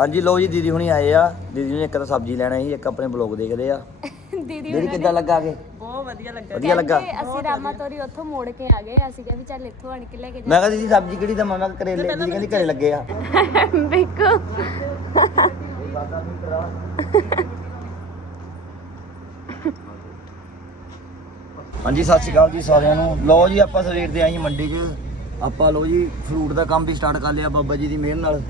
ਹਾਂਜੀ ਲੋ ਜੀ ਦੀਦੀ ਹੁਣੀ ਆਏ ਆ। ਦੀਦੀ ਨੇ ਇੱਕ ਤਾਂ ਸਬਜ਼ੀ ਲੈਣਾ ਸੀ ਇੱਕ ਆਪਣੇ ਬਲੌਗ ਦੇਖਦੇ ਆ। ਦੀਦੀ ਦੀਦੀ ਕਿੱਦਾਂ ਲੱਗਾ ਕੇ ਬਹੁਤ ਵਧੀਆ ਲੱਗਾ। ਵਧੀਆ ਲੱਗਾ? ਕਹਿੰਦੇ ਅਸੀਂ ਰਾਮਾ ਤੋਰੀ ਉੱਥੋਂ ਮੋੜ ਕੇ ਆ ਗਏ ਅਸੀਂ ਕਿਹਾ ਵੀ ਚੱਲ ਇੱਥੋਂ ਆਣ ਕੇ ਲੈ ਕੇ ਮੈਂ ਕਿਹਾ ਦੀਦੀ ਸਬਜ਼ੀ ਕਿਹੜੀ ਦਾ? ਮਾਮਾ ਕਰੇਲੇ। ਦੀਦੀ ਕਹਿੰਦੀ ਘਰੇ ਲੱਗੇ ਆ। ਜਾ ਬਿੱਕੂ ਹਾਂਜੀ ਸਤਿ ਸ਼੍ਰੀ ਅਕਾਲ ਜੀ ਸਾਰਿਆਂ ਨੂੰ। ਲਓ ਜੀ ਆਪਾਂ ਸਵੇਰ ਦੇ ਆਏ ਹਾਂ ਮੰਡੀ 'ਚ। ਆਪਾਂ ਲਓ ਜੀ ਫਰੂਟ ਦਾ ਕੰਮ ਵੀ ਸਟਾਰਟ ਕਰ ਲਿਆ ਬਾਬਾ ਜੀ ਦੀ ਮਿਹਰ ਨਾਲ।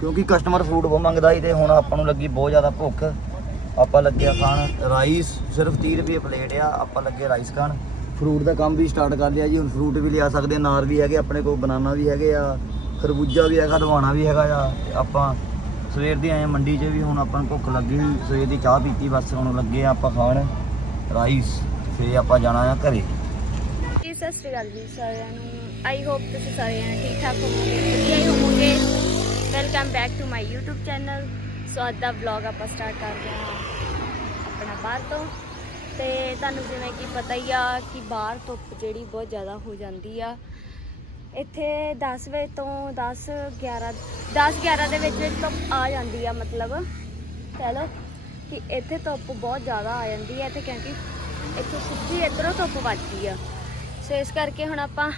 ਕਿਉਂਕਿ ਕਸਟਮਰ ਫਰੂਟ ਬਹੁਤ ਮੰਗਦਾ ਸੀ ਤੇ ਹੁਣ ਆਪਾਂ ਨੂੰ ਲੱਗੀ ਬਹੁਤ ਜ਼ਿਆਦਾ ਭੁੱਖ। ਆਪਾਂ ਲੱਗਿਆ ਖਾਣ। ਰਾਈਸ ਸਿਰਫ 30 ਰੁਪਏ ਪਲੇਟ ਆ, ਆਪਾਂ ਲੱਗੇ ਰਾਈਸ ਖਾਣ। ਫਰੂਟ ਦਾ ਕੰਮ ਵੀ ਸਟਾਰਟ ਕਰ ਲਿਆ ਜੀ, ਹੁਣ ਫਰੂਟ ਵੀ ਲਿਆ ਸਕਦੇ ਅਨਾਰ ਵੀ ਹੈਗੇ, ਆਪਣੇ ਕੋਲ ਬਨਾਨਾ ਵੀ ਹੈਗੇ ਆ, ਖਰਬੂਜਾ ਵੀ ਹੈਗਾ, ਦਵਾਣਾ ਵੀ ਹੈਗਾ ਆ, ਤੇ ਆਪਾਂ ਸਵੇਰ ਦੇ ਆਏ ਹਾਂ ਮੰਡੀ 'ਚ ਵੀ ਹੁਣ ਆਪਾਂ ਨੂੰ ਭੁੱਖ ਲੱਗੀ ਸੀ, ਸਵੇਰ ਦੀ ਚਾਹ ਪੀਤੀ, ਬਸ ਹੁਣ ਲੱਗੇ ਆ ਆਪਾਂ ਖਾਣ। ਰਾਈਸ ਫੇ ਆਪਾਂ ਜਾਣਾ ਆ ਘਰੇ। ਸਤਿ ਸ਼੍ਰੀ ਅਕਾਲ ਜੀ ਸਾਰਿਆਂ ਨੂੰ। ਆਈ ਹੋਪ ਤੁਸੀਂ ਸਾਰੇ ਜਣੇ ਠੀਕ ਠਾਕ ਹੋਵੋਗੇ, ਵਧੀਆ ਹੀ ਹੋਵੋਗੇ। Welcome back to my YouTube channel so ਅੱਜ ਦਾ ਵਲੌਗ ਆਪਾਂ ਸਟਾਰਟ ਕਰਦੇ ਹਾਂ ਆਪਣਾ ਬਾਹਰ ਤੋਂ। ਤੇ ਤੁਹਾਨੂੰ ਜਿਵੇਂ ਕਿ ਪਤਾ ਹੀ ਆ ਕਿ ਬਾਹਰ ਧੁੱਪ ਜਿਹੜੀ ਬਹੁਤ ਜ਼ਿਆਦਾ ਹੋ ਜਾਂਦੀ ਆ। ਇੱਥੇ 10 ਵਜੇ ਤੋਂ 10 11 10 11 ਦੇ ਵਿੱਚ ਵਿੱਚ ਧੁੱਪ ਆ ਜਾਂਦੀ ਆ, ਮਤਲਬ। ਕਹਿ ਲਓ ਕਿ ਇੱਥੇ ਧੁੱਪ ਬਹੁਤ ਜ਼ਿਆਦਾ ਆ ਜਾਂਦੀ ਹੈ ਤੇ ਕਿਉਂਕਿ ਇੱਥੇ ਸਿੱਧੀ ਇੱਧਰੋਂ ਧੁੱਪ ਵੱਜਦੀ ਆ। ਸੋ ਇਸ ਕਰਕੇ ਹੁਣ ਆਪਾਂ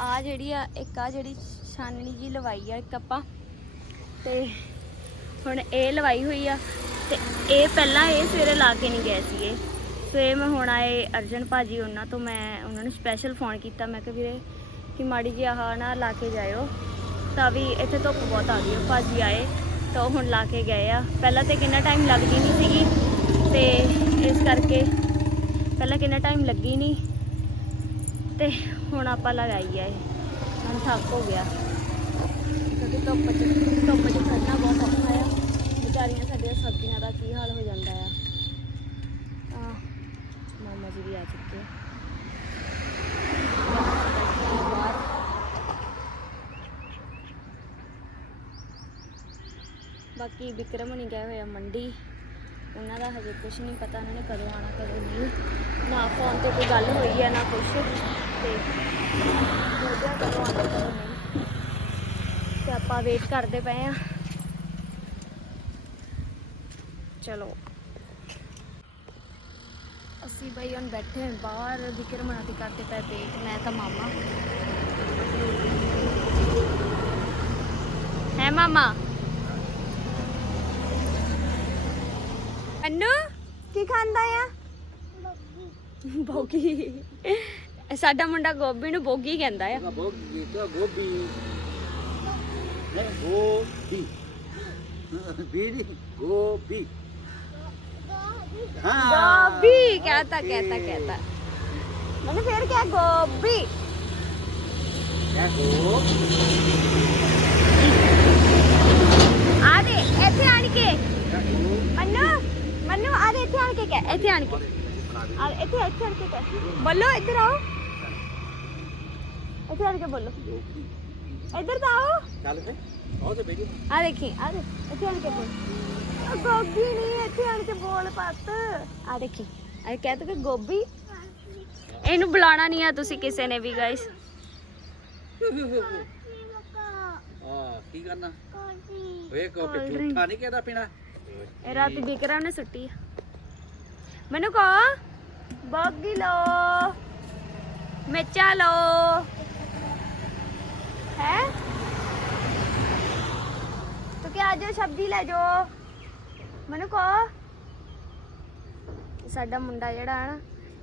ਆ ਜਿਹੜੀ ਆ, ਇੱਕ ਆ ਜਿਹੜੀ ਛਾਨਣੀ ਜੀ ਲਵਾਈ ਆ, ਇੱਕ ਆਪਾਂ ਤੇ ਹੁਣ ਇਹ ਲਵਾਈ ਹੋਈ ਆ ਤੇ ਇਹ ਪਹਿਲਾਂ ਇਹ ਸਵੇਰੇ ਲਾ ਕੇ ਨਹੀਂ ਗਏ ਸੀਗੇ। ਸੋ ਮੈਂ ਹੁਣ ਆਏ ਅਰਜਨ ਭਾਜੀ ਉਹਨਾਂ ਤੋਂ ਮੈਂ ਉਹਨਾਂ ਨੂੰ ਸਪੈਸ਼ਲ ਫੋਨ ਕੀਤਾ। ਮੈਂ ਕਿਹਾ ਵੀਰੇ ਕਿ ਮਾੜੀ ਜੀ ਆਹ ਨਾ ਲਾ ਕੇ ਜਾਇਓ। ਤਾਂ ਵੀ ਇੱਥੇ ਧੁੱਪ ਬਹੁਤ ਆ ਗਈ ਆ। ਭਾਜੀ ਆਏ ਤਾਂ ਉਹ ਹੁਣ ਲਾ ਕੇ ਗਏ ਆ। ਪਹਿਲਾਂ ਤੇ ਕਿੰਨਾ ਟਾਈਮ ਲੱਗਦੀ ਨਹੀਂ ਸੀਗੀ ਤੇ ਇਸ ਕਰਕੇ ਪਹਿਲਾਂ ਕਿੰਨਾ ਟਾਈਮ ਲੱਗੀ ਨਹੀਂ। ਤੇ ਹੁਣ ਆਪਾਂ ਲਗਾਈ ਆ ਇਹ। ਹੁਣ ਥੱਕ ਹੋ ਗਿਆ। ਕਿਉਂਕਿ ਧੁੱਪ 'ਚ ਧੁੱਪ 'ਚ ਖੜਨਾ ਬਹੁਤ ਔਖਾ ਆ। ਵਿਚਾਰੀਆਂ ਸਾਡੀਆਂ ਸਬਜ਼ੀਆਂ ਦਾ ਕੀ ਹਾਲ ਹੋ ਜਾਂਦਾ ਆ। ਆ ਮਾਮਾ ਜੀ ਵੀ ਆ ਚੁੱਕੇ ਆ। ਬਾਕੀ ਵਿਕਰਮ ਹੁਣੀ ਗਏ ਹੋਏ ਆ ਮੰਡੀ। ਉਹਨਾਂ ਦਾ ਹਜੇ ਕੁਝ ਨਹੀਂ ਪਤਾ, ਉਹਨਾਂ ਨੇ ਕਦੋਂ ਆਣਾ ਕਦੋਂ ਨਹੀਂ। ਨਾ ਫੋਨ ਤੇ ਕੋਈ ਗੱਲ ਹੋਈ ਹੈ ਨਾ ਕੁਝ ਤੇ ਉਹਦਾ ਕਦੋਂ ਆਣਾ ਕਦੋਂ ਨਹੀਂ। ਤੇ ਆਪਾਂ ਵੇਟ ਕਰਦੇ ਪਏ ਆ ਚਲੋ। ਅਸੀਂ ਬਈ ਹੁਣ ਬੈਠੇ ਹਾਂ ਬਾਹਰ ਵਿਕਰਮ ਹੁਣਾਂ ਦੀ ਕਰਦੇ ਪਏ ਵੇਟ ਮੈਂ ਤਾਂ ਮਾਮਾ। ਹੈ ਮਾਮਾ? ਅੰਨੂ? ਕੀ ਖਾਂਦਾ ਆ? ਬੋਗੀ ਸਾਡਾ ਮੁੰਡਾ ਗੋਭੀ ਨੂੰ ਬੋਗੀ ਕਹਿੰਦਾ ਆ। ਗੋਭੀ। ਨਹੀਂ ਗੋਭੀ ਬੀੜੀ ਗੋਭੀ ਹਾਂ ਗੋਭੀ ਕਹਤਾ ਕਹਤਾ ਕਹਤਾ मैंने फिर क्या गोभी। ਆਦੇ ਇੱਥੇ ਆਣ ਕੇ ਮੰਨੂ ਮੰਨੂ ਆਦੇ ਇੱਥੇ ਆਣ ਕੇ ਕਹਿ ਇੱਥੇ ਆਣ ਕੇ ਆ ਇੱਥੇ ਇੱਥੇ ਆਣ ਕੇ ਕਹਿ ਬੋਲੋ ਇੱਧਰ ਆਓ ਇੱਥੇ ਆਣ ਕੇ ਬੋਲੋ ਇੱਧਰ ਤਾਂ ਆਓ। ਚੱਲ ਤੇ ਉਹ ਤੇ ਬੇਟੀ ਆ ਦੇਖੀ ਆ ਦੇ ਇੱਥੇ ਆਣ ਕੇ ਬੋਲ। ਗੋਭੀ ਨਹੀਂ ਇੱਥੇ ਆਣ ਕੇ ਬੋਲ ਪੱਤ। ਆ ਦੇਖੀ ਆ ਕਹਿ ਤਾ ਕਿ ਗੋਭੀ। ਇਹਨੂੰ ਬੁਲਾਣਾ ਨਹੀਂ ਆ ਤੁਸੀਂ ਕਿਸੇ ਨੇ ਵੀ ਗਾਇਸ ਹਾਂ ਕੀ ਕਰਨਾ? ਓਏ ਝੂਠਾ ਨਹੀਂ ਕਿਹਦਾ ਪੀਣਾ? ਇਹ ਰਾਤ ਵਿਕਰਮ ਨੇ ਸੁੱਟੀ। ਮੈਨੂੰ ਕਹੋ ਬੋਗੀ ਲੋ ਮਿਰਚਾਂ ਲੋ ਹੈ ਕਿ ਅੱਜ ਸਬਜ਼ੀ ਲੈ ਜੋ ਮੈਨੂੰ ਕਹੋ। ਸਾਡਾ ਮੁੰਡਾ ਜਿਹੜਾ ਹੈ ਨਾ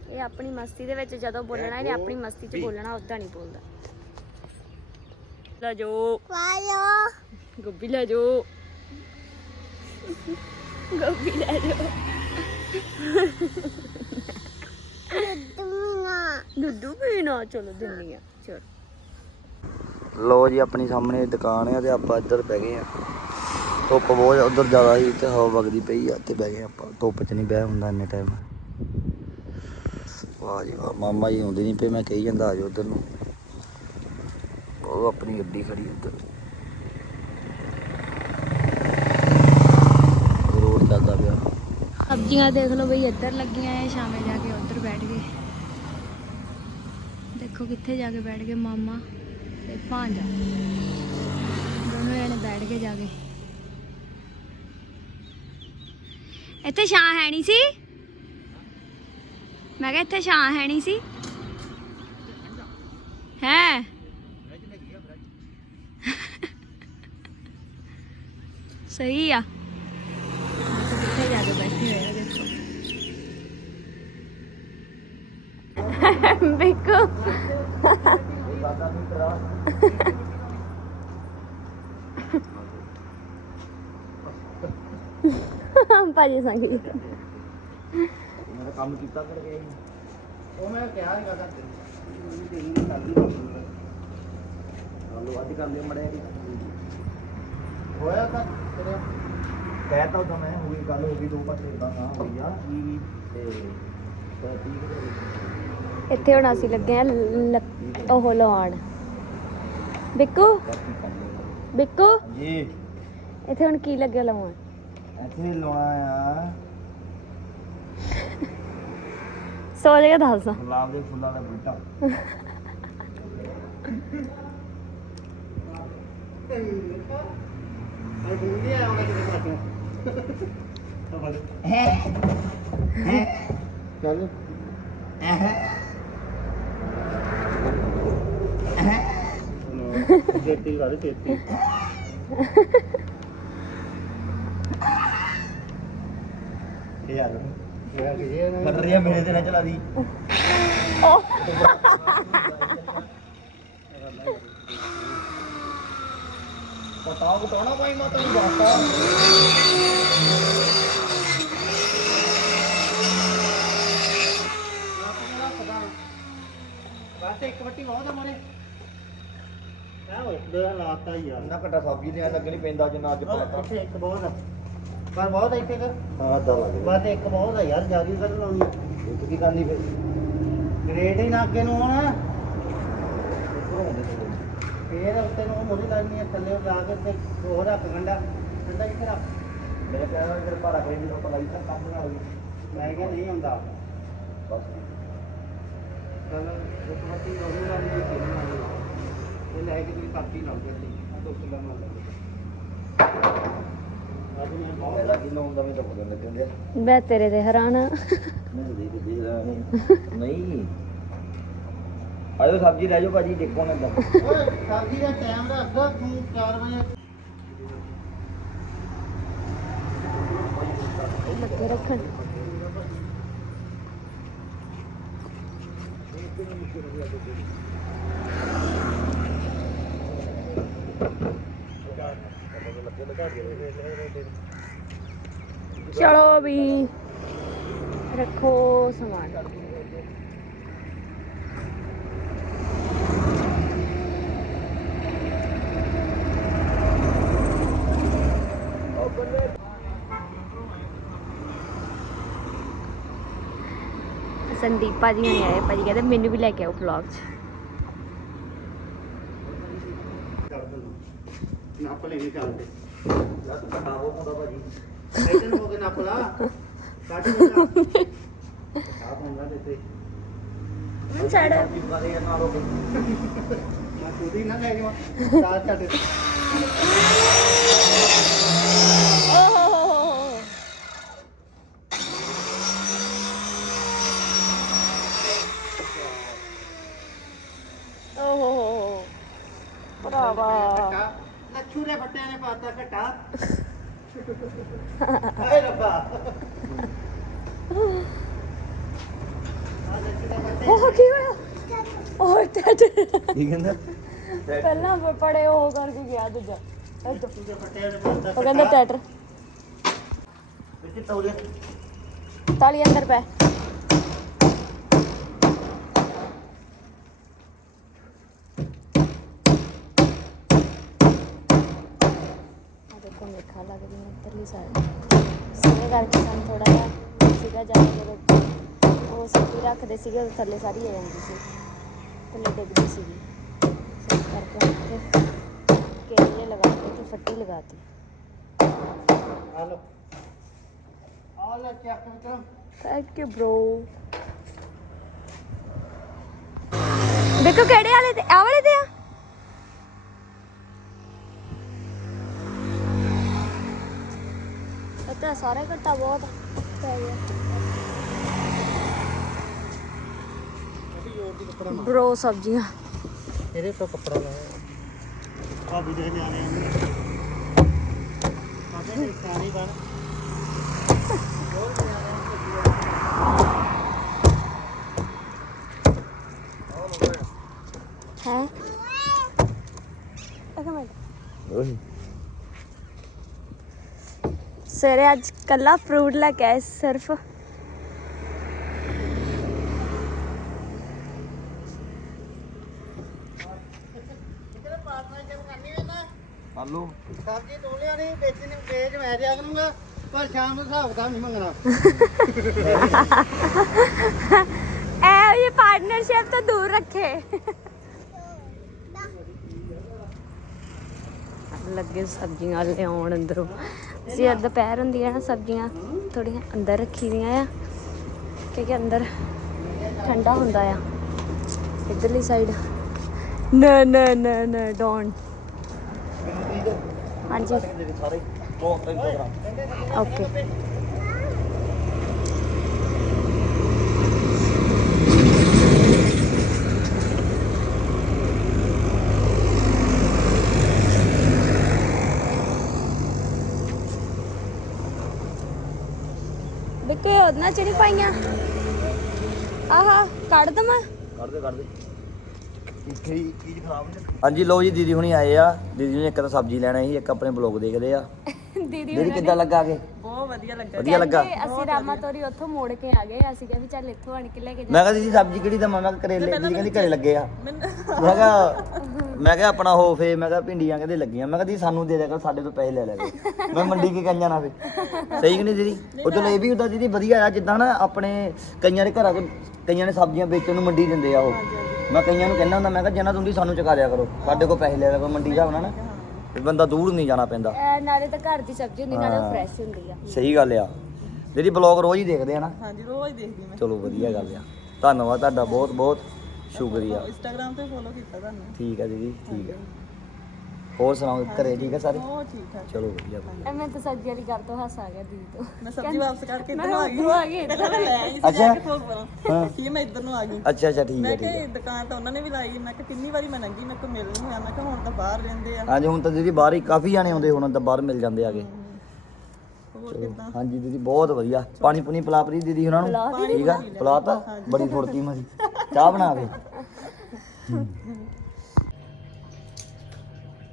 ਇਹ ਆਪਣੀ ਮਸਤੀ ਦੇ ਵਿੱਚ ਜਦੋਂ ਬੋਲਣਾ ਇਹਨੇ ਆਪਣੀ ਮਸਤੀ 'ਚ ਬੋਲਣਾ ਉਦਾਂ ਨਹੀਂ ਬੋਲਦਾ। ਲੈ ਜੋ ਵਾਲੋ ਗੋਭੀ ਲੈ ਜੋ ਗੋਭੀ ਲੈ ਜੋ ਦੁੱਧੂ ਪੀਣਾ। ਚਲੋ ਦਿੰਨੀ ਆ। ਚਲ। ਲੋ ਜੀ ਆਪਣੀ ਸਾਹਮਣੇ ਦੁਕਾਨ ਆ ਤੇ ਆਪਾਂ ਇੱਧਰ ਬਹਿ ਗਏ ਆ। ਧੁੱਪ ਬਹੁਤ ਉਧਰ ਜ਼ਿਆਦਾ ਸੀ ਤੇ ਹਵਾ ਵਗਦੀ ਪਈ ਆ ਤੇ ਬਹਿ ਗਏ ਆਪਾਂ। ਧੁੱਪ 'ਚ ਨਹੀਂ ਬਹਿ ਹੁੰਦਾ ਇੰਨੇ ਟਾਈਮ ਵਾਹ ਜੀ ਵਾਹ ਮਾਮਾ ਜੀ ਆਉਂਦੇ ਨਹੀਂ ਪਏ ਮੈਂ ਕਹੀ ਜਾਂਦਾ ਆ ਜਾਓ ਉਧਰ ਨੂੰ। ਉਹ ਆਪਣੀ ਗੱਡੀ ਖੜੀ ਉੱਧਰ। ਰੋਡ ਚੱਲਦਾ ਪਿਆ। ਸਬਜ਼ੀਆਂ ਦੇਖ ਲਓ ਬਈ ਇੱਧਰ ਲੱਗੀਆਂ ਐ ਸ਼ਾਮੇ ਜਾ ਕੇ ਉੱਧਰ ਬੈਠ ਗਏ। ਦੇਖੋ ਕਿੱਥੇ ਜਾ ਕੇ ਬੈਠ ਗਏ ਮਾਮਾ ਤੇ ਭਾਂਜਾ। ਦੋਨੋਂ ਜਣੇ ਬੈਠ ਕੇ ਜਾ ਕੇ। ਇੱਥੇ ਛਾਂ ਹੈ ਨਹੀਂ ਸੀ? ਮੈਂ ਕਿਹਾ ਇੱਥੇ ਛਾਂ ਹੈ ਨਹੀਂ ਸੀ। ਹੈ। ਸਹੀ ਆ ਕਿੱਥੇ ਜਾ ਕੇ ਬੈਠੇ ਹੋਏ ਆ ਦੇਖੋ ਬਿੱਕੂ ਦਾਦਾ ਨਹੀਂ ਕਰਾ ਭਾਜੀ ਸੰਗੀ ਮੇਰਾ ਕੰਮ ਕੀਤਾ ਕਰ ਗਏ ਉਹ ਮੈਂ ਕਿਹਾ ਹੀ ਕਰਦਾ ਤੈਨੂੰ ਦੇਣੀ ਨਹੀਂ ਕਰਦੀ ਬਾਬੂ ਹਲੋ ਅੱਜ ਕਰ ਲਿਓ ਮੜਿਆ ਹੋਇਆ ਤਾਂ ਤੇਰੇ। ਕਹਿ ਤਾ ਉਦੋਂ ਮੈਂ ਹੋਈ ਗੱਲ ਹੋ ਗਈ ਦੋ ਪਾਸੇ ਇਦਾਂ ਨਾ ਹੋਈ ਆ। ਤੇ ਤੇ ਠੀਕ ਹੈ ਇੱਥੇ ਹੁਣ ਅਸੀਂ ਲੱਗੇ ਆ ਉਹ ਲਵਾਉਣ ਬਿੱਕੂ? ਬਿੱਕੂ ਜੀ। ਇੱਥੇ ਹੁਣ ਕੀ ਲੱਗਿਆ ਲਵਾਉਣ? ਇੱਥੇ ਲਾਉਣਾ ਆ। ਸੋਚ ਕੇ ਦੱਸ। ਗੁਲਾਬ ਦੇ ਫੁੱਲਾਂ ਦਾ ਬੂਟਾ। ਚੱਲ ਛੇਤੀ ਕਰ ਛੇਤੀ ਇਹ ਯਾਰ ਹੋਇਆ ਕਿ ਨਾ ਆ ਮੇਰੇ ਤੇ ਨਾ ਚਲਾ ਦੀ। ਪਤਾ ਬਤਾਉਣਾ ਕੋਈ ਮਤ ਨਹੀਂ ਬਾਤਾ ਬਸ ਇੱਕ ਵੱਟੀ ਬਹੁਤ ਆ ਮੋਰੇ। ਆ ਹੋਏ ਦੋ ਲਾਤਾ ਹੀ ਯਾਰ ਇੰਨਾ ਘਟਾ ਸਬਜ਼ੀ ਲੈਣ ਲੱਗਣੀ ਪੈਂਦਾ ਜਿੰਨਾ ਅੱਜ ਪਾਤਾ ਇੱਥੇ ਇੱਕ ਬਹੁਤ ਆ। ਪਰ ਬਹੁਤ ਇੱਥੇ ਕਰ ਹਾਂ ਦਾ ਲੱਗ ਬਸ ਇੱਕ ਬਹੁਤ ਆ ਯਾਰ ਜਿਆਦੀ ਕਰ ਲਾਉਣੀ ਇਹ ਕੀ ਕਰਨੀ ਫਿਰ। ਗ੍ਰੇਡ ਹੀ ਨਾ ਅੱਗੇ ਨੂੰ ਹੋਣਾ ਫੇਰ ਉੱਤੇ ਨੂੰ ਮੁੱਢ ਲਾਣੀ ਹੈ ਥੱਲੇ ਲਾ ਕੇ ਤੇ ਹੋਰ ਰੱਖ ਗੰਡਾ। ਗੰਡਾ ਕਿੱਥੇ ਰੱਖ ਮੇਰੇ ਕਹਿੰਦਾ ਫਿਰ ਭਾਰਾ ਕਰੀ ਨਹੀਂ ਪਤਾ ਲੱਗੀ ਤਾਂ ਕੰਮ ਨਾ ਹੋਈ ਮੈਂ ਕਿਹਾ ਨਹੀਂ ਹੁੰਦਾ। ਬਸ। ਚਲ ਇੱਕ ਵਾਰੀ ਉਹ ਲਾ ਲਈ ਕਿ ਨਾ ਇਹ ਲੈ ਕੇ ਤੁਸੀਂ ਕਾਪੀ ਦੋ ਲਾਉਂਦਾ ਮੈਂ ਤਾਂ ਬੋਲਣ ਲੱਗਣ ਦਿਆ ਮੈਂ ਤੇਰੇ ਤੇ ਹੈਰਾਨ ਆ ਨਹੀਂ ਆਇਓ ਸਬਜ਼ੀ ਲੈ ਜਾਓ ਭਾਜੀ ਦੇਖੋ ਨਾ ਇੱਦਾਂ। ਓਏ ਸਬਜ਼ੀ ਦਾ ਟਾਈਮ ਰੱਖ ਤੂੰ 4 ਵਜੇ ਲੱਗੇ ਰੱਖਣ ਚਲੋ ਵੀ ਰੱਖੋ ਸਮਾਨ। ਸੰਦੀਪ ਭਾਜੀ ਹੁਣੇ ਆਏ, ਭਾਜੀ ਕਹਿੰਦੇ ਮੈਨੂੰ ਵੀ ਲੈ ਕੇ ਆਓ ਵਲੌਗ 'ਚ। ਨੱਪ ਲੈਣੇ ਚੱਲਦੇ। ਯਾਰ ਤੂੰ ਕਟਾਵੋ ਹੁੰਦਾ ਭਾਜੀ। ਐਡਨ ਹੋ ਕੇ ਨੱਪ ਲਾ ਕੱਢ ਦੇ ਆਪ ਹੁੰਦਾ ਦਿੱਤੇ ਛੱਡ। ਨਾਲ ਉਹ ਮੈਂ ਹੀ ਨਾ ਲੈ ਜਾਵਾਂ ਰਾਤ ਛੱਡ ਓਹ ਓਹ ਭਰਾਵਾ ਲੱਛੂ ਦੇ ਫੱਟਿਆਂ ਨੇ ਪਾਤਾ ਘਟਾ ਹਾਏ ਰੱਬਾ ਆ ਲੱਛੂ ਦੇ ਫੱਟੇ ਉਹ ਕੀ ਹੋਇਆ ਉਹ ਟੱਟ ਕੀ ਕਹਿੰਦਾ ਪਹਿਲਾਂ ਪੜੇ ਉਹ ਗਿਆ ਦੂਜਾ ਇੱਧਰ। ਨੇ ਉਹ ਕਹਿੰਦਾ ਟੈਟਰ। ਵਿੱਚ ਤੌਲੇ ਤਾਲੀ ਅੰਦਰ ਪੈ। ਆ ਦੇਖੋ ਮੇਖਾ ਲੱਗਦੀ ਹੈ ਉੱਤਰਲੀ ਸਾਈਡ ਸਿਰੇ ਕਰਕੇ ਸਾਨੂੰ ਥੋੜਾ ਜਿਹਾ ਸੀਗਾ ਜਾਣਾ ਜਦੋਂ ਉਹ ਸੱਤੀ ਰੱਖਦੇ ਸੀਗੇ ਉਹ ਥੱਲੇ ਸਾਰੀ ਆ ਜਾਂਦੀ ਸੀ। ਥੱਲੇ ਡਿੱਗਦੀ ਸੀਗੀ। ਸੋ ਕਰਕੇ ਹੁਣ ਕੇਲੇ ਲਗਾ ਲੋ ਆ ਲੈ ਚੱਕ ਵਿਕਰਮ ਥੈਂਕ ਯੂ ਬ੍ਰੋ ਦੇਖੋ ਕਿਹੜੇ ਵਾਲੇ ਤੇ ਆ ਵਾਲੇ ਤੇ ਆ। ਤਾਂ ਸਾਰੇ ਘੱਟਾ ਬਹੁਤ ਪੈ ਗਿਆ। ਬ్రో ਸਬਜ਼ੀਆਂ। ਇਹਦੇ ਤੋਂ ਕੱਪੜਾ ਲਾਇਆ ਭਾਬੀ ਦੇ ਨਿਆਣੇ ਨੂੰ ਕਾਹਦੇ ਸਿਆਣੀ ਬਣ। ਹੈ? ਇੱਕ ਮਿੰਟ। ਉਹੀ ਸਵੇਰੇ ਅੱਜ ਕੱਲਾ ਫਰੂਟ ਲੈ ਕੇ ਆਏ ਸਿਰਫ ਹਲੋ ਸਬਜ਼ੀ ਤੂੰ ਲਿਆਣੀ ਵੇਚਣੀ ਵੇਚ ਮੈਂ ਦਿਆ ਕਰੂੰਗਾ, ਪਰ ਸ਼ਾਮ ਨੂੰ ਹਿਸਾਬ ਕਿਤਾਬ ਨਹੀਂ ਮੰਗਣਾ। ਐ ਇਹ ਪਾਰਟਨਰਸ਼ਿਪ ਤੋਂ ਦੂਰ ਰੱਖੇ। ਲੱਗੇ ਸਬਜ਼ੀਆਂ ਲਿਆਉਣ ਅੰਦਰੋਂ। ਅਸੀਂ ਦੁਪਹਿਰ ਹੁੰਦੀਆਂ ਨਾ, ਸਬਜ਼ੀਆਂ ਥੋੜੀਆਂ ਅੰਦਰ ਰੱਖੀ ਦੀਆਂ ਆ, ਕਿਉਂਕਿ ਅੰਦਰ ਠੰਡਾ ਹੁੰਦਾ ਆ। ਇਧਰਲੀ ਸਾਈਡ ਨਾ ਨਾ ਨਾ ਨਾ ਡੋਂਟ ਹਾਂਜੀ। ਸਾਰੇ 2-300 ਗ੍ਰਾਮ ਓਕੇ ਬਿੱਕੇ ਉਹਦਾਂ ਚੜੀ ਪਾਈਆਂ। ਆਹਾ ਕੱਢ ਦਵਾਂ ਕੱਢ ਦੇ ਕੱਢ ਦੇ। ਇੱਥੇ ਹੀ ਚੀਜ਼ ਖਰਾਬ ਨਹੀਂ ਹਾਂਜੀ ਲੋ ਜੀ ਦੀਦੀ ਹੁਣੀ ਆਏ ਆ। ਦੀਦੀ ਨੇ ਇੱਕ ਤਾਂ ਸਬਜ਼ੀ ਲੈਣਾ ਸੀ ਇੱਕ ਆਪਣੇ ਬਲੌਗ ਦੇਖਦੇ ਆ। ਦੀਦੀ ਦੀਦੀ ਕਿੱਦਾਂ ਲੱਗਾ ਕੇ ਬਹੁਤ ਵਧੀਆ ਲੱਗਾ। ਵਧੀਆ ਲੱਗਾ। ਕਹਿੰਦੇ ਅਸੀਂ ਰਾਮਾ ਤੋਰੀ ਉੱਥੋਂ ਮੋੜ ਕੇ ਆ ਗਏ। ਅਸੀਂ ਕਿਹਾ ਵੀ ਚੱਲ ਇੱਥੋਂ ਆਣ ਕੇ ਲੈ ਕੇ ਜਾ ਮੈਂ ਕਿਹਾ ਦੀਦੀ ਸਬਜ਼ੀ ਕਿਹੜੀ ਦਵਾਂ? ਮੈਂ ਕਿਹਾ ਕਰੇਲੇ ਦੀਦੀ ਕਹਿੰਦੀ ਘਰੇ ਲੱਗੇ ਆ। ਮੈਂ ਕਿਹਾ ਮੈਂ ਕਿਹਾ ਆਪਣਾ ਹੋ ਫੇ ਮੈਂ ਕਿਹਾ ਭਿੰਡੀਆਂ ਕਹਿੰਦੇ ਲੱਗੀਆਂ? ਮੈਂ ਕਿਹਾ ਦੀਦੀ ਸਾਨੂੰ ਦੇ ਦਿਆ ਕਰ ਸਾਡੇ ਤੋਂ ਪੈਸੇ ਲੈ ਲੈ ਕੇ। ਮੈਂ ਮੰਡੀ ਕੀ ਕੰਜਾਂ ਨਾ ਫੇ ਸਹੀ ਕਿ ਨਹੀਂ ਦੀਦੀ? ਉਹ ਚਲੋ ਇਹ ਵੀ ਹੁੰਦਾ ਦੀਦੀ ਵਧੀਆ ਆ ਜਿੱਦਾਂ ਨਾ ਆਪਣੇ ਕਈਆਂ ਦੇ ਘਰਾਂ 'ਚ ਕਈਆਂ ਨੇ ਸਬਜ਼ੀਆਂ ਵੇਚਣ ਨੂੰ ਮੰਡੀ ਦਿੰਦੇ ਆ ਉਹ। ਮੈਂ ਕਈਆਂ ਨੂੰ ਕਹਿੰਦਾ ਹੁੰਦਾ ਮੈਂ ਕਿਹਾ ਜਿੰਨਾ ਤੁਸੀਂ ਸਾਨੂੰ ਚੁਕਾ ਦਿਆ ਕਰੋ ਸਾਡੇ ਕੋਲ ਪੈਸੇ ਲੈ ਲਿਆ ਕਰੋ ਮੰਡੀ ਹਿਸਾਬ ਨਾਲ ਨਾ। ਤੇ ਬੰਦਾ ਦੂਰ ਨਹੀਂ ਜਾਣਾ ਪੈਂਦਾ। ਨਾਲੇ ਤਾਂ ਘਰ ਦੀ ਸਬਜ਼ੀ ਹੁੰਦੀ ਨਾਲੇ ਫਰੈਸ਼ ਹੁੰਦੀ ਆ। ਸਹੀ ਗੱਲ ਆ। ਦੀਦੀ ਬਲੌਗ ਰੋਜ਼ ਹੀ ਦੇਖਦੇ ਆ ਨਾ? ਹਾਂਜੀ ਰੋਜ਼ ਦੇਖਦੀ ਮੈਂ। ਚਲੋ ਵਧੀਆ ਗੱਲ ਆ। ਧੰਨਵਾਦ ਤੁਹਾਡਾ ਬਹੁਤ ਬਹੁਤ ਸ਼ੁਕਰੀਆ। ਇੰਸਟਾਗ੍ਰam ਤੇ ਫੋਲੋ ਕੀਤਾ ਤੁਹਾਨੂੰ। ਠੀਕ ਹੈ ਦੀਦੀ ਠੀਕ ਹੈ ਹੋਰ ਸੁਣਾਓ ਘਰੇ ਠੀਕ ਹੈ ਸਾਰੇ? ਬਹੁਤ ਠੀਕ ਠਾਕ। ਚਲੋ ਵਧੀਆ ਵਧੀਆ। ਐ ਮੈਂ ਤਾਂ ਸਬਜ਼ੀ ਵਾਲੀ ਗੱਲ ਤੋਂ ਹੱਸ ਆ ਗਿਆ ਦੀਦੀ ਤੋਂ। ਮੈਂ ਸਬਜ਼ੀ ਵਾਪਸ ਕਰਕੇ ਇੱਧਰ ਆ ਗਈ। ਆ ਗਈ ਮੈਂ ਲੈ ਆਈ ਸੀ ਅੱਛਾ। ਕੇ ਹਾਂ। ਮੈਂ ਇੱਧਰ ਨੂੰ ਆ ਗਈ। ਅੱਛਾ ਅੱਛਾ ਠੀਕ ਹੈ ਠੀਕ ਹੈ ਕਿ ਦੁਕਾਨ ਤਾਂ ਉਹਨਾਂ ਨੇ ਵੀ ਲਾਈ ਮੈਂ ਕਿ ਕਿੰਨੀ ਵਾਰੀ ਮੈਂ ਲੰਗੀ ਮੇਰੇ ਕੋਲ ਮਿਲ ਨਹੀਂ ਹੋਇਆ। ਮੈਂ ਕਿ ਹੁਣ ਤਾਂ ਬਾਹਰ ਰਹਿੰਦੇ ਆ। ਹਾਂਜੀ ਹੁਣ ਤਾਂ ਦੀਦੀ ਬਾਹਰ ਹੀ ਕਾਫੀ ਜਾਣੇ ਆਉਂਦੇ ਹੁਣ ਤਾਂ ਬਾਹਰ ਮਿਲ ਜਾਂਦੇ ਆਗੇ। ਹਾਂਜੀ ਦੀਦੀ ਬਹੁਤ ਵਧੀਆ। ਪਾਣੀ ਪੁਣੀ ਪਿਲਾ ਪਰੀ ਦੀਦੀ ਉਹਨਾਂ ਨੂੰ? ਠੀਕ ਆ? ਪਿਲਾਤਾ? ਬੜੀ ਫੁਰਤੀ ਮਰੀ। ਚਾਹ ਬਣਾ ਕੇ।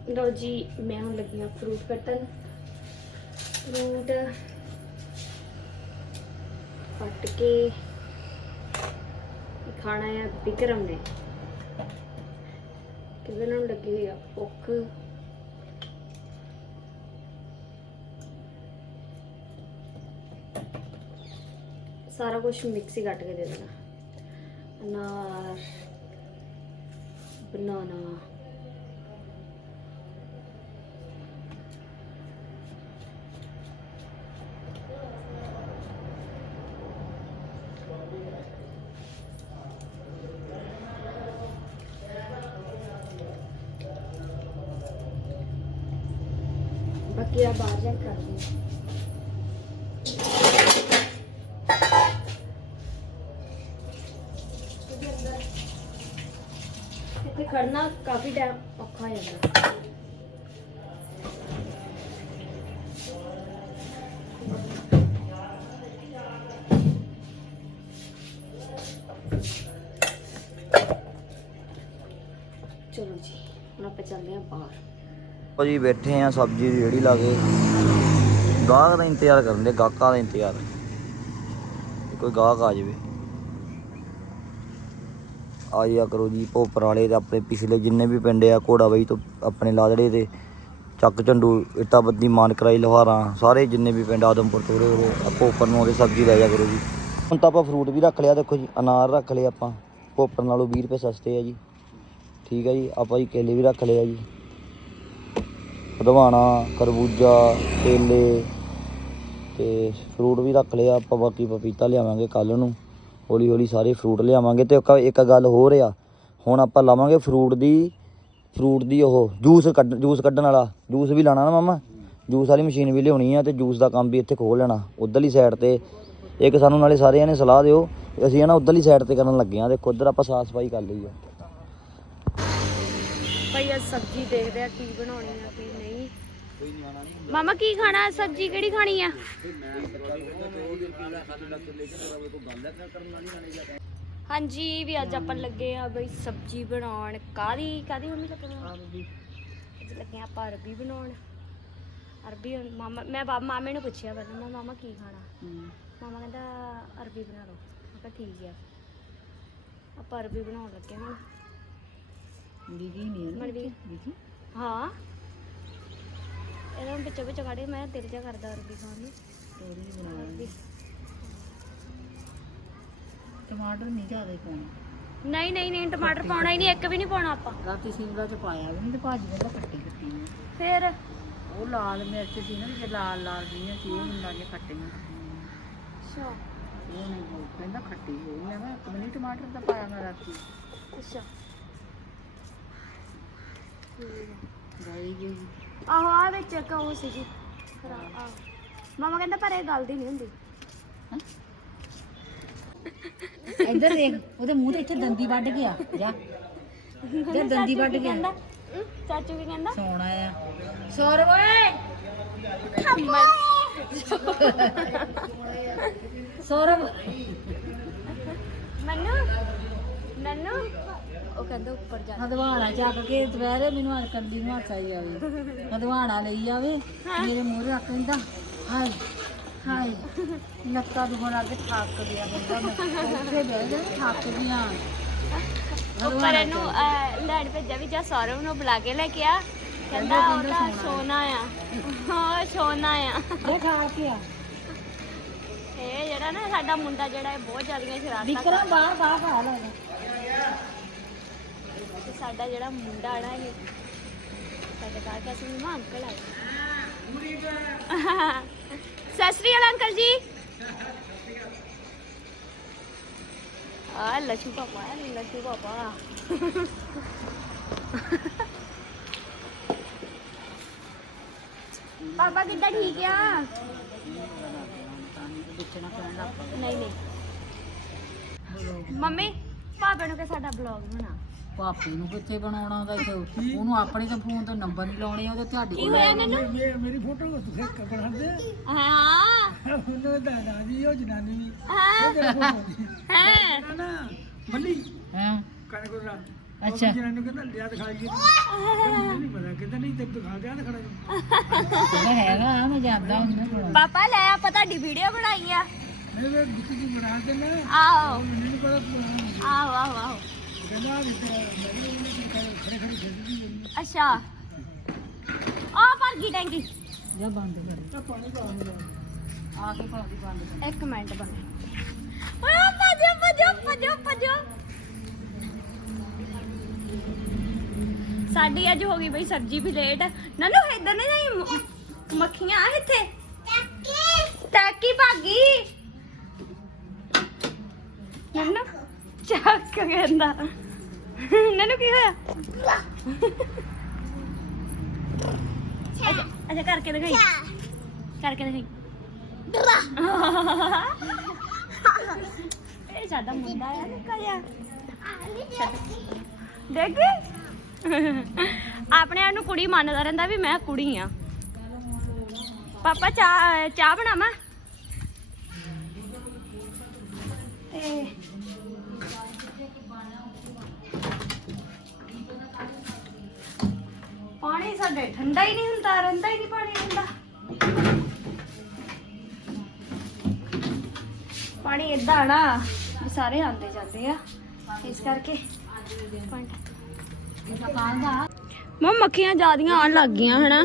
ਲੋ ਜੀ, ਮੈਂ ਹੁਣ ਲੱਗੀ ਹਾਂ ਫਰੂਟ ਕੱਟਣ। ਫਰੂਟ ਕੱਟ ਕੇ ਖਾਣਾ ਆ ਵਿਕਰਮ ਨੇ। ਕਿਵੇਂ ਨੂੰ ਲੱਗੀ ਹੋਈ ਆ ਭੁੱਖ। ਸਾਰਾ ਕੁਝ ਮਿਕਸੀ ਕੱਟ ਕੇ ਦੇ ਦੇਣਾ। ਅਨਾਰ, ਬਨਾਨਾ ਬਾਕੀ ਆ ਬਾਹਰ ਜਾ ਕੇ ਕਰਦੀ ਹਾਂ ਇੱਥੇ ਖੜਨਾ ਕਾਫੀ ਟਾਈਮ ਔਖਾ ਹੋ ਜਾਂਦਾ। ਚਲੋ ਜੀ, ਹੁਣ ਆਪਾਂ ਚੱਲਦੇ ਹਾਂ ਬਾਹਰ। ਜੀ ਬੈਠੇ ਆ ਸਬਜ਼ੀ ਦੀ ਰੇੜੀ ਲਾ ਕੇ। ਗਾਹਕ ਦਾ ਇੰਤਜ਼ਾਰ ਕਰਨ ਦੇ, ਗਾਹਕਾਂ ਦਾ ਇੰਤਜ਼ਾਰ। ਕੋਈ ਗਾਹਕ ਆ ਜਾਵੇ। ਆ ਜਿਆ ਕਰੋ ਜੀ ਭੋਪਰ ਵਾਲੇ ਤੇ ਆਪਣੇ ਪਿਛਲੇ ਜਿੰਨੇ ਵੀ ਪਿੰਡ ਆ, ਘੋੜਾ ਬਈ ਤੋਂ ਆਪਣੇ ਲਾਦੜੇ ਤੇ ਚੱਕ ਝੰਡੂ, ਇੱਟਾ ਬੱਦੀ ਮਾਨ ਕਰਾਈ ਲੋਹਾਰਾਂ, ਸਾਰੇ ਜਿੰਨੇ ਵੀ ਪਿੰਡ ਆਦਮਪੁਰ ਤੋਂ ਉਰੇ ਉਰੇ ਭੋਪਰ ਨੂੰ ਆਉਂਦੇ ਸਬਜ਼ੀ ਲੈ ਜਾ ਕਰੋ ਜੀ। ਹੁਣ ਤਾਂ ਆਪਾਂ ਫਰੂਟ ਵੀ ਰੱਖ ਲਿਆ, ਦੇਖੋ ਜੀ, ਅਨਾਰ ਰੱਖ ਲਿਆ ਆਪਾਂ ਭੋਪਰ ਨਾਲੋਂ 20 ਰੁਪਏ ਸਸਤੇ ਆ ਜੀ। ਠੀਕ ਹੈ ਜੀ, ਆਪਾਂ ਜੀ ਕੇਲੇ ਵੀ ਰੱਖ ਲਿਆ ਜੀ। ਹਦਵਾਣਾ ਖਰਬੂਜਾ, ਕੇਲੇ ਤੇ ਫਰੂਟ ਵੀ ਰੱਖ ਲਿਆ, ਆਪਾਂ ਬਾਕੀ ਪਪੀਤਾ ਲਿਆਵਾਂਗੇ ਕੱਲ ਨੂੰ। ਹੌਲੀ ਹੌਲੀ ਸਾਰੇ ਫਰੂਟ ਲਿਆਵਾਂਗੇ ਤੇ ਇੱਕ ਇੱਕ ਗੱਲ ਹੋਰ ਆ, ਹੁਣ ਆਪਾਂ ਲਾਵਾਂਗੇ ਫਰੂਟ ਦੀ ਫਰੂਟ ਦੀ ਉਹ ਜੂਸ ਕੱਢ ਜੂਸ ਕੱਢਣ ਵਾਲਾ ਜੂਸ ਵੀ ਲਾਣਾ ਨਾ ਮਾਮਾ ਜੂਸ ਵਾਲੀ ਮਸ਼ੀਨ ਵੀ ਲਿਆਉਣੀ ਆ ਤੇ ਜੂਸ ਦਾ ਕੰਮ ਵੀ ਇੱਥੇ ਖੋਲ ਲੈਣਾ, ਉਧਰਲੀ ਸਾਈਡ ਤੇ ਇੱਕ ਸਾਨੂੰ ਨਾਲੇ ਸਾਰਿਆਂ ਨੇ ਸਲਾਹ ਦਿਓ, ਅਸੀਂ ਹੈ ਨਾ ਉਧਰਲੀ ਸਾਈਡ ਤੇ ਕਰਨ ਲੱਗੇ ਆ, ਦੇਖੋ ਉਧਰ ਆਪਾਂ ਸਾਫ਼ ਸਫ਼ਾਈ ਕਰ ਲਈ ਆ। ਭਾਈ ਅੱਜ ਸਬਜ਼ੀ ਦੇਖਦੇ ਆ ਕੀ ਬਣਾਉਣੀ ਆ, ਕੀ ਮਾਮਾ ਕੀ ਖਾਣਾ? ਹੈ? ਸਬਜ਼ੀ ਕਿਹੜੀ ਖਾਣੀ ਆ? ਹਾਂਜੀ ਵੀ ਅੱਜ ਆਪਾਂ ਲੱਗੇ ਆ ਬਈ ਸਬਜ਼ੀ ਬਣਾਉਣ। ਕਾਦੀ ਕਾਦੀ ਮੰਮੀ ਲੱਗੇ ਆ? ਅੱਜ ਲੱਗੇ ਆ ਆਪਾਂ ਅਰਬੀ ਬਣਾਉਣ। ਅਰਬੀ ਮਾਮਾ ਮੈਂ ਮਾਮੇ ਨੂੰ ਪੁੱਛਿਆ ਪਹਿਲਾਂ ਮੈਂ ਮਾਮਾ ਕੀ ਖਾਣਾ? ਮਾਮਾ ਕਹਿੰਦਾ ਅਰਬੀ ਬਣਾ ਲਓ। ਮੈਂ ਕਿਹਾ ਠੀਕ ਆ। ਆਪਾਂ ਅਰਬੀ ਬਣਾਉਣ ਲੱਗੇ ਹੁਣ। ਮਨਵੀਰ? ਹਾਂ। ਇਹਨਾਂ ਵਿੱਚੋਂ ਵਿੱਚੋਂ ਕੱਢ ਕੇ ਮੈਂ ਦਿਲ ਜਾ ਕਰਦਾ ਅਰਬੀ ਖਾਣ ਨੂੰ। ਅਰਬੀ। ਟਮਾਟਰ ਨਹੀਂ ਜ਼ਿਆਦਾ ਪਾਉਣਾ। ਨਹੀਂ ਨਹੀਂ ਨਹੀਂ ਟਮਾਟਰ ਪਾਉਣਾ ਹੀ ਨਹੀਂ ਇੱਕ ਵੀ ਨਹੀਂ ਪਾਉਣਾ ਆਪਾਂ। ਰਾਤੀ ਸਿਮਲਾ ਚ ਪਾਇਆ ਵੀ ਨਹੀਂ ਤੇ ਭਾਜੀ ਕਹਿੰਦਾ ਖੱਟੀ ਖੱਟੀ ਨੇ ਫਿਰ? ਉਹ ਲਾਲ ਮਿਰਚ ਸੀ ਨਾ ਜੇ ਲਾਲ ਲਾਲ ਜਿਹੀਆਂ ਸੀ ਉਹ ਮੈਨੂੰ ਲੱਗੇ ਖੱਟੀਆਂ ਅੱਛਾ। ਉਹ ਨਹੀਂ ਉਹ ਕਹਿੰਦਾ ਖੱਟੀ ਹੋਈ ਮੈਂ ਕਿਹਾ ਇੱਕ ਵੀ ਨਹੀਂ ਟਮਾਟਰ ਤਾਂ ਪਾਇਆ ਮੈਂ ਰਾਤੀ। ਅੱਛਾ। ਗਾਈ ਗਈ। ਆਹੋ ਆ ਵਿੱਚ ਇੱਕ ਉਹ ਸੀਗੀ। ਖਰਾਬ ਆਹੋ ਮਾਮਾ ਕਹਿੰਦਾ ਪਰ ਇਹ ਗੱਲ ਦੀ ਨਹੀਂ ਹੁੰਦੀ। ਇੱਧਰ ਦੇਖ ਉਹਦੇ ਮੂੰਹ ਤੇ ਇੱਥੇ ਦੰਦੀ ਵੱਢ ਗਿਆ। ਜਾ। ਜਾ ਦੰਦੀ ਵੱਢ ਗਿਆ। ਕਹਿੰਦਾ? ਹਮ? ਚਾਚੂ ਕੀ ਕਹਿੰਦਾ? ਸੋਣਾ ਆ। ਸੌਰਵ ਓਏ! ਸੌਰਵ। ਮੰਨੂ? ਨੰਨੂ ਉਹ ਕਹਿੰਦਾ ਉੱਪਰ ਜਾ ਹਦਵਾਣਾ ਚੱਕ ਕੇ ਦੁਪਹਿਰੇ ਮੈਨੂੰ ਅੱਜ ਕੰਦੀ ਨੂੰ ਹੱਸ ਆਈ ਜਾਵੇ। ਹਦਵਾਣਾ ਲਈ ਜਾਵੇ ਮੇਰੇ ਮੂਹਰੇ ਰੱਖ ਲੈਂਦਾ ਹਾਏ ਹਾਏ ਲੱਤਾਂ ਦੁਖਣ ਲੱਗ ਥੱਕ ਗਿਆ ਬੰਦਾ ਮੈਂ। ਉੱਥੇ ਬਹਿ ਜਾ ਥੱਕ ਗਿਆ ਉੱਪਰ ਇਹਨੂੰ ਅਹ, ਲੈਣ ਭੇਜਿਆ ਵੀ ਜਾ ਸੌਰਵ ਨੂੰ ਬੁਲਾ ਕੇ ਲੈ ਕੇ ਆ। ਕਹਿੰਦਾ ਉਹਦਾ ਸੋਨਾ। ਆ। ਹਾਂ ਸੋਨਾ ਆ। ਇਹ ਖਾ ਕੇ ਆ। ਇਹ ਜਿਹੜਾ ਨਾ ਸਾਡਾ ਮੁੰਡਾ ਜਿਹੜਾ ਇਹ ਬਹੁਤ ਜ਼ਿਆਦੀਆਂ ਸ਼ਰਾਰਤਾਂ ਵਿਕਰਾ ਬਾਹਰ ਬਾਹਰ ਖਾ ਲੈ। ਤੇ ਸਾਡਾ ਜਿਹੜਾ ਮੁੰਡਾ ਨਾ ਇਹ, ਸਾਡੇ ਘਰ ਕੇ ਅਸੀਂ ਮਾਂ ਅੰਕਲ ਆਏ। ਸਤਿ ਸ੍ਰੀ ਅਕਾਲ ਅੰਕਲ ਜੀ। ਆ ਲਸ਼ੂ ਪਾਪਾ ਆ ਲਸ਼ੂ ਪਾਪਾ। ਪਾਪਾ ਕਿੱਦਾਂ ਠੀਕ ਆ? ਨਹੀਂ ਨਹੀਂ। ਮੰਮੀ, ਪਾਪੇ ਨੂੰ ਕਿ ਸਾਡਾ ਬਲੌਗ ਬਣਾ। ਪਾਪੇ ਨੂੰ ਕਿੱਥੇ ਬਣਾਉਣਾ ਉਹਦਾ ਇੱਥੇ? ਉਹਨੂੰ ਆਪਣੇ ਤਾਂ ਫੋਨ ਤੋਂ ਨੰਬਰ ਨਹੀਂ ਲਾਉਣੇ ਉਹਦੇ ਤੁਹਾਡੇ ਕੀ ਕੋਲ ਮੇਰੀ ਫੋਟੋ ਨੂੰ ਤੁਸੀਂ ਕਪੜਾ ਦੇ ਹਾਂ। ਉਹਨੂੰ ਦਾ ਦਾਦੀ ਉਹ ਜਨਾਨੀ ਹਾਂ। ਹਾਂ। ਨਾ ਨਾ ਬੱਲੀ। ਹਾਂ। ਕਣ ਕੋ ਰਾ ਅੱਛਾ। ਜਨਾਨੀ ਨੂੰ ਕਹਿੰਦਾ ਲਿਆ ਦਿਖਾਈਏ ਮੈਨੂੰ ਨਹੀਂ ਪਤਾ ਕਹਿੰਦਾ ਨਹੀਂ ਤੇ ਦਿਖਾ ਦਿਆ ਦਿਖਣਾ ਉਹ ਹੈਗਾ ਮੈਂ ਜਾਂਦਾ ਕੋਲ ਪਾਪਾ ਲੈ ਆਪਾਂ ਤੁਹਾਡੀ ਵੀਡੀਓ ਬਣਾਈ ਆ। ਨਹੀਂ ਵੇ ਗੁੱਤ ਜੀ ਬਣਾ ਦੇ ਨਾ ਆਹੋ। ਮੈਨੂੰ ਪਤਾ ਆਹੋ ਆਹੋ ਆਹੋ। ਕਹਿੰਦਾ ਵੀ ਤੇ ਮੈਨੂੰ ਉਹਨੇ ਖੜੇ ਖੜੇ ਖੜਦੀ ਹੈ ਅੱਛਾ ਆ ਭਰ ਗਈ ਟੈਂਕੀ ਜਾ ਬੰਦ ਕਰ ਪਾਣੀ ਪਾ ਆ ਕੇ ਪਾ ਦੀ ਬੰਦ ਕਰ ਇੱਕ ਮਿੰਟ ਬਣ ਓਏ ਭਜੋ ਭਜੋ ਭਜੋ ਭਜੋ ਸਾਡੀ ਅੱਜ ਹੋ ਗਈ ਬਈ ਸਬਜ਼ੀ ਵੀ ਲੇਟ ਨਨੂ ਇੱਧਰ ਨਾ ਜਾਈ ਮ- ਮੱਖੀਆਂ ਆ ਇੱਥੇ ਟੈਕੀ ਟੈਕੀ ਭਾਗੀ ਨਨੂ ਚੱਕ ਕਹਿੰਦਾ। ਨਨੂ ਕੀ ਹੋਇਆ? ਅੱਛਾ ਅੱਛਾ, ਕਰਕੇ ਦਿਖਾਈ। ਕਰਕੇ ਦਿਖਾਈ। ਇਹ ਸਾਡਾ ਮੁੰਡਾ ਆ, ਨਿੱਕਾ ਜਿਹਾ। ਦੇਖੀ। ਆਪਣੇ ਆਪ ਨੂੰ ਕੁੜੀ ਮੰਨਦਾ ਰਹਿੰਦਾ ਵੀ ਮੈਂ ਕੁੜੀ ਆ। ਪਾਪਾ, ਚਾਹ ਚਾਹ ਬਣਾਵਾਂ? ਤੇ ਪਾਣੀ ਸਾਡੇ ਠੰਡਾ ਹੀ ਨਹੀਂ ਹੁੰਦਾ, ਰਹਿੰਦਾ ਹੀ ਨਹੀਂ ਪਾਣੀ ਠੰਡਾ ਪਾਣੀ ਇਦਾਂ ਨਾ ਸਾਰੇ ਆਉਂਦੇ ਜਾਂਦੇ ਆ, ਇਸ ਕਰਕੇ ਮਮ ਮੱਖੀਆਂ ਜਿਆਦੀਆਂ ਆਉਣ ਲੱਗ ਗਈਆਂ ਹਨਾ।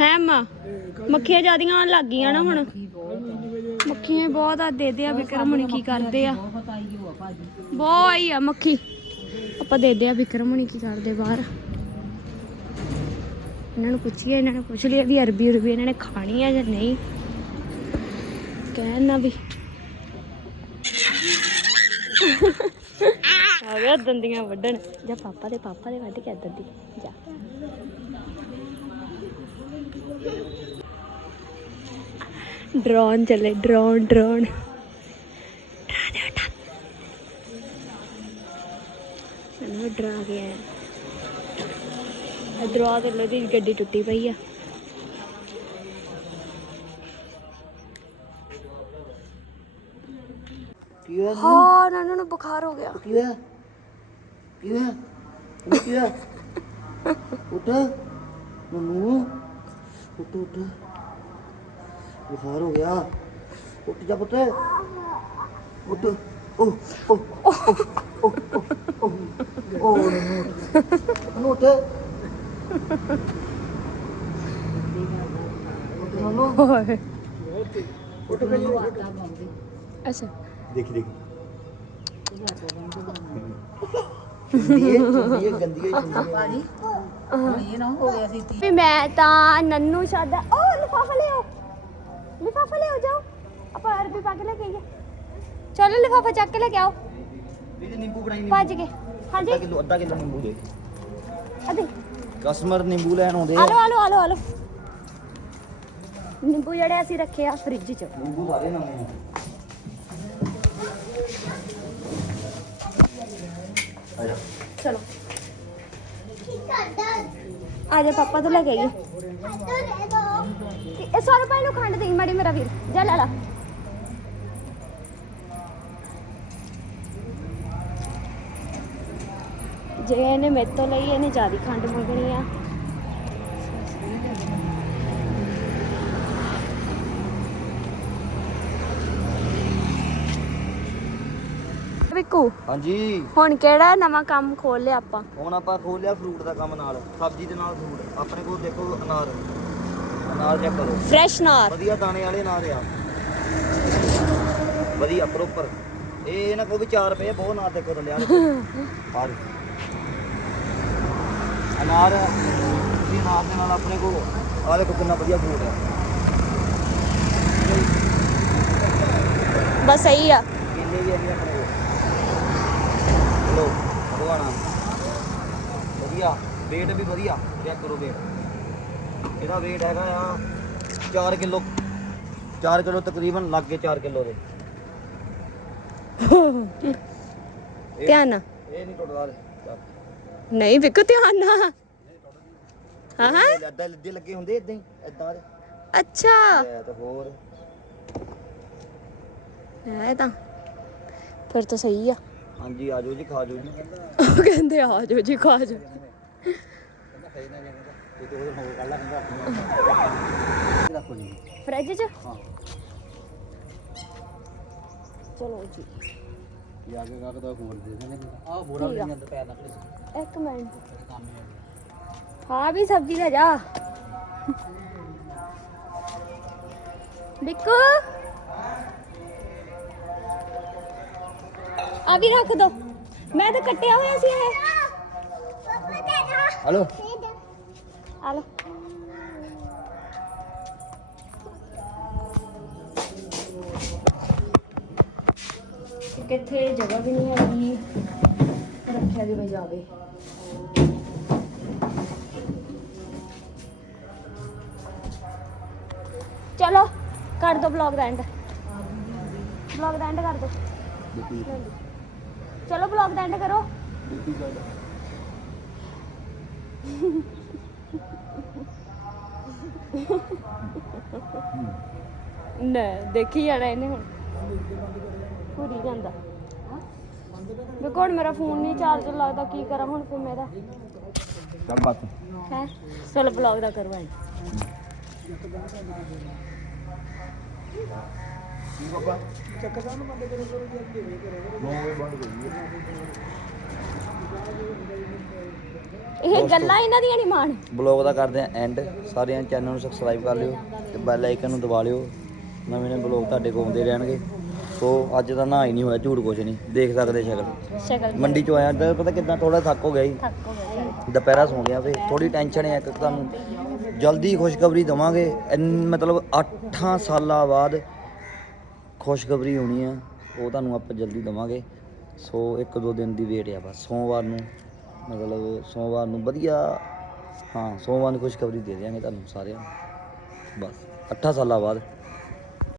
ਹੈ ਮਾਂ? ਮੱਖੀਆਂ ਜਿਆਦੀਆਂ ਆਉਣ ਲੱਗ ਗਈਆਂ ਨਾ ਹੁਣ। ਮੱਖੀਆਂ ਬਹੁਤ ਆ, ਦੇ ਆ ਵਿਕਰਮ ਹੁਣੀ ਕੀ ਕਰਦੇ ਆ। ਬਹੁਤ ਬਹੁਤ ਆਈ ਆ ਮੱਖੀ। ਆਪਾਂ ਦੇ ਦੇ ਆ ਵਿਕਰਮ ਹੁਣੀ ਕੀ ਕਰਦੇ ਬਾਹਰ? ਇਹਨਾਂ ਨੂੰ ਪੁੱਛੀਏ, ਇਹਨਾਂ ਨੂੰ ਪੁੱਛ ਲਿਆ ਵੀ ਅਰਬੀ ਅਰਬੀ ਇਹਨਾਂ ਨੇ ਖਾਣੀ ਆ ਜਾਂ ਨਹੀਂ। ਕਹਿਣ ਵੀ। ਆ ਗਿਆ ਦੰਦੀਆਂ ਵੱਢਣ। ਜਾਂ ਪਾਪਾ ਦੇ ਪਾਪਾ ਦੇ ਵੱਢ ਕੇ ਦੰਦੀ ਜਾ। ਡਰੋਨ ਚੱਲੇ, ਡਰੋਨ ਡਰੋਨ। ਮੈਨੂੰ ਡਰਾ ਗਿਆ ਇਧਰੋਂ ਆ ਤੇ ਦੀ ਗੱਡੀ ਟੁੱਟੀ ਪਈ ਆ ਕੀ ਹੋਇਆ ਹਾਂ ਨਾਨੂ ਨੂੰ ਬੁਖਾਰ ਹੋ ਗਿਆ ਕੀ ਹੋਇਆ ਕੀ ਹੋਇਆ ਉਹ ਕੀ ਹੋਇਆ ਉੱਠ ਨਨੂ ਉੱਠ ਉੱਠ ਬੁਖਾਰ ਹੋ ਗਿਆ ਉੱਠ ਜਾ ਪੁੱਤ ਉੱਠ ਓ ਓ ਓ ਓ ਓ ਓ ਨਨੂ ਉੱਠ ਉੱਠ ਨਨੂ ਉੱਠ ਗਈ ਅੱਛਾ। ਦੇਖੀ ਦੇਖੀ। ਚੁੰਦੀ ਹੈ ਚੁੰਦੀ ਹੈ ਗੰਦੀ ਹੈ ਚੁੰਦੀ ਹੈ ਹੁਣ ਇਹ ਨਾ ਹੋ ਗਿਆ ਸੀ ਤੀ ਵੀ ਮੈਂ ਤਾਂ ਨੰਨੂ ਸ਼ਾਦਾ ਓ ਲਿਫਾਫਾ ਜਾਓ। ਆਪਾਂ ਅਰਬੀ ਪਾ ਕੇ ਲੈ ਕੇ ਆਈਏ। ਚਲੋ ਲਿਫਾਫਾ ਚੱਕ ਕੇ ਲੈ ਕੇ ਆਓ। ਵੀ ਨਿੰਬੂ ਬਣਾਈ ਭੱਜ ਕੇ ਹਾਂਜੀ। ਅੱਧਾ ਕਿਲੋ ਅੱਧਾ ਕਿਲੋ ਨਿੰਬੂ ਦੇ। ਅਦੇ ਕਸਟਮਰ ਨਿੰਬੂ ਲੈਣ ਆਉਂਦੇ ਆਲੋ ਆਲੋ ਆਲੋ ਆਲੋ। ਨਿੰਬੂ ਜਿਹੜੇ ਅਸੀਂ ਰੱਖੇ ਆ ਫ੍ਰਿਜ 'ਚ। ਨਿੰਬੂ ਸਾਰੇ ਨਵੇਂ ਆ। ਆਜਾ। ਚਲੋ। ਆ ਜਾ ਪਾਪਾ ਤੋਂ ਲੈ ਕੇ ਆਈਏ। ਇਹ ਸਾਰੇ ਭਾਈ ਨੂੰ ਖੰਡ ਦੇਈ ਮਾੜੀ ਮੇਰਾ ਵੀਰ। ਜਾ ਲੈ ਲਾ। ਜੇ ਇਹਨੇ ਮੇਰੇ ਤੋਂ ਲਈ ਇਹਨੇ ਜ਼ਿਆਦਾ ਖੰਡ ਮੰਗਣੀ ਆ। ਵਿਕੂ ਹਾਂਜੀ। ਹੁਣ ਕਿਹੜਾ ਨਵਾਂ ਕੰਮ ਖੋਲ ਲਿਆ ਆਪਾਂ? ਹੁਣ ਆਪਾਂ ਖੋਲ ਲਿਆ ਫਰੂਟ ਦਾ ਕੰਮ ਨਾਲ ਸਬਜ਼ੀ ਦੇ ਨਾਲ ਫਰੂਟ। ਆਪਣੇ ਕੋਲ ਦੇਖੋ ਅਨਾਰ। ਅਨਾਰ ਚੈੱਕ ਕਰੋ। ਫਰੈਸ਼ ਨਾਰ ਵਧੀਆ ਦਾਣੇ ਵਾਲੇ ਅਨਾਰ ਆ। ਵਧੀਆ ਪ੍ਰੋਪਰ ਇਹ ਇਹਨਾਂ ਕੋਲ ਵੀ 4 ਰੁਪਏ ਬਹੁਤ ਅਨਾਰ ਦੇਖੋ ਥੱਲੇ ਆ। ਦੇਖੋ ਆ ਦੇਖੋ। ਅਨਾਰ ਜੀ ਅਨਾਰ ਦੇ ਨਾਲ ਆਪਣੇ ਕੋਲ ਆ ਦੇਖੋ ਕਿੰਨਾ ਵਧੀਆ ਫਰੂਟ ਆ ਬਸ ਸਹੀ ਆ। ਕੇਲੇ ਵੀ ਹੈਗੇ ਆਪਣੇ ਕੋਲ। ਲੋ ਭਗਵਾਨਾ ਵਧੀਆ weight ਵੀ ਵਧੀਆ ਚੈੱਕ ਕਰੋ weight ਇਹਦਾ weight ਹੈਗਾ ਆ 4 ਕਿਲੋ 4 ਕਿਲੋ ਤਕਰੀਬਨ ਲੱਗ ਕੇ 4 ਕਿਲੋ ਦੇ। ਧਿਆਨ ਇਹ ਨਹੀਂ ਟੁੱਟਦਾ। ਨਹੀਂ ਵਿਕੂ ਧਿਆਨ ਨਾਲ। ਹਾਂ ਹਾਂ। ਇਹ ਏਦਾਂ ਲੱਦੇ ਲੱਗੇ ਹੁੰਦੇ ਇਦਾਂ ਹੀ ਇਦਾਂ ਦੇ। ਅੱਛਾ। ਲੈ ਤੇ ਹੋਰ। ਹੈ ਤਾਂ। ਫਿਰ ਤਾਂ ਸਹੀ ਆ। ਹਾਂਜੀ ਆਜੋ ਜੀ ਖਾ ਜੋ ਜੀ। ਉਹ ਕਹਿੰਦੇ ਆ ਜਾਓ ਜੀ ਖਾ ਜਾਓ। ਹੋਰ ਹੋਰ ਫ੍ਰਿਜ 'ਚ? ਚਲੋ ਜੀ। ਜਾ ਕੇ ਕਾਕ ਦਾ ਹੋਰ ਦੇ ਦੇਣੇ ਆ ਬੋਰਾ ਵੀ ਅੰਦਰ ਪੈਰ ਨਾ ਇੱਕ ਮਿੰਟ ਹਾਂ ਵੀ ਸਬਜ਼ੀ ਲੈ ਜਾ ਬਿੱਕੂ ਆ ਵੀ ਰੱਖ ਦੋ ਮੈਂ ਤਾਂ ਕੱਟਿਆ ਹੋਇਆ ਸੀ ਇਹ ਹਲੋ ਆ ਲੋ ਕਿੱਥੇ ਜਗ੍ਹਾ ਵੀ ਨਹੀਂ ਹੈਗੀ ਰੱਖਿਆ ਵੀ ਜਾਵੇ। ਚਲੋ ਕਰ ਦੋ ਬਲੌਗ ਦਾ ਐਂਡ ਬਲੌਗ ਦਾ ਐਂਡ ਕਰ ਦੋ। ਚਲੋ ਬਲੌਗ ਦਾ ਐਂਡ ਕਰੋ। ਨਾ ਦੇਖੀ ਜਾਣਾ ਇਹਨੇ ਹੁਣ। ਪੂਰੀ ਜਾਂਦਾ। ਵੀ ਕੋਣ ਮੇਰਾ ਫੋਨ ਨਹੀਂ ਚਾਰਜ ਲੱਗਦਾ ਕੀ ਕਰਾਂ ਹੁਣ ਫਿਰ ਮੇਰਾ? ਚੱਲ ਬਾਤ। ਹੈ? ਚਲ ਬਲੌਗ ਦਾ ਕਰਵਾਈ ਕੀ ਬਾਬਾ? ਚੱਕਰ ਨੂੰ ਬੰਦ ਕਰੋ ਕਰੋ ਜੀ ਅੱਗੇ ਵੇ ਕਰੋ ਬੰਦ ਕਰੀਏ ਇਹ ਗੱਲਾਂ ਇਹਨਾਂ ਦੀਆਂ ਨਹੀਂ ਮਾਣ। ਬਲੌਗ ਦਾ ਕਰਦੇ ਆ ਐਂਡ ਸਾਰਿਆਂ ਚੈਨਲ ਨੂੰ ਸਬਸਕ੍ਰਾਈਬ ਕਰ ਲਿਓ ਤੇ ਬੈਲ ਆਈਕਨ ਨੂੰ ਦਬਾ ਲਿਓ। ਨਵੇਂ ਨਵੇਂ ਬਲੌਗ ਤੁਹਾਡੇ ਕੋਲ ਆਉਂਦੇ ਰਹਿਣਗੇ। ਸੋ ਅੱਜ ਦਾ ਨਾ ਹੀ ਨਹੀਂ ਹੋਇਆ ਝੂਠ ਕੁਛ ਨਹੀਂ। ਦੇਖ ਸਕਦੇ ਸ਼ਕਲ। ਸ਼ਕਲ ਮੰਡੀ ਚੋਂ ਆਇਆ ਤਾਂ ਪਤਾ ਕਿੱਦਾਂ ਥੋੜਾ ਥੱਕ ਹੋ ਗਿਆ ਸੀ ਥੱਕ ਹੋ ਗਿਆ ਦੁਪਹਿਰਾ ਸੌ ਗਿਆ ਵੇ ਥੋੜੀ ਟੈਨਸ਼ਨ ਹੈ ਇੱਕ ਤੁਹਾਨੂੰ। ਜਲਦੀ ਖੁਸ਼ਖਬਰੀ ਦਵਾਂਗੇ। ਮਤਲਬ 8 ਸਾਲਾਂ ਬਾਅਦ ਖੁਸ਼ਖਬਰੀ ਹੋਣੀ ਆ ਉਹ ਤੁਹਾਨੂੰ ਆਪਾਂ ਜਲਦੀ ਦਵਾਂਗੇ। ਸੋ ਇੱਕ ਦੋ ਦਿਨ ਦੀ ਵੇਟ ਆ ਬਸ ਸੋਮਵਾਰ ਨੂੰ ਮਤਲਬ ਸੋਮਵਾਰ ਨੂੰ ਵਧੀਆ ਹਾਂ ਸੋਮਵਾਰ ਨੂੰ ਖੁਸ਼ਖਬਰੀ ਦੇ ਦਿਆਂਗੇ ਤੁਹਾਨੂੰ ਸਾਰਿਆਂ ਨੂੰ। ਬਸ 8 ਸਾਲਾਂ ਬਾਅਦ।